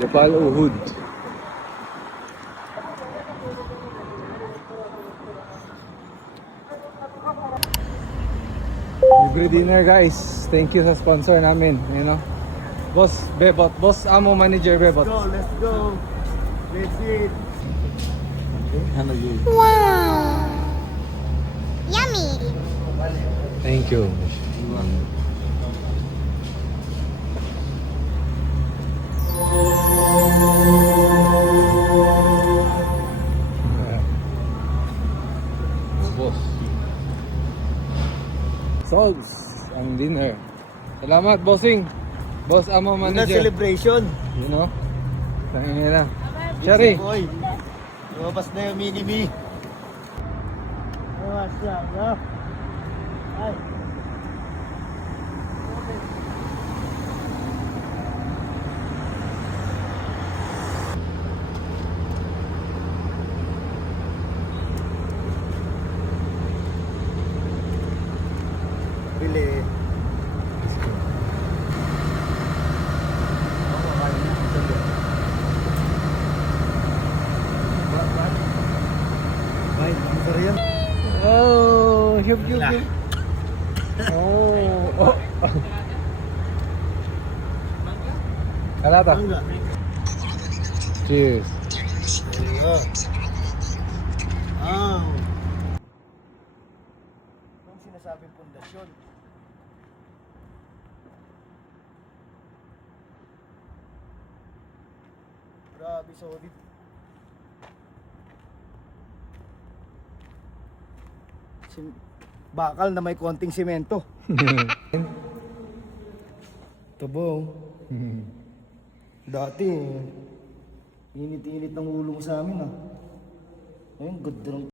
Gopal Uhud. Libre dinner guys. Thank you sa sponsor namin, you know. Boss Bebot, Boss Amo Manager Bebot. Let's go. Let's eat. Ano yun? Wow! Yummy! Thank you. Boss. Solves ang dinner. Salamat, bossing. Boss Amo Muna Manager. celebration. You know? Tangin nila. Cherry. Boy. Lumabas na yung mini-me. Lumabas na, no? Ay. Bili. Ay, ang sarap yan. Oh, hyup hyup hyup. Oh. Oh. Kalata. Mangga. Cheers. Ayan. Wow. Anong sinasabing pundasyon? Grabe, solid. Bakal na may konting simento. Tabo. Dati, init-init ng ulo mo sa amin ah. Ngayon, good drunk.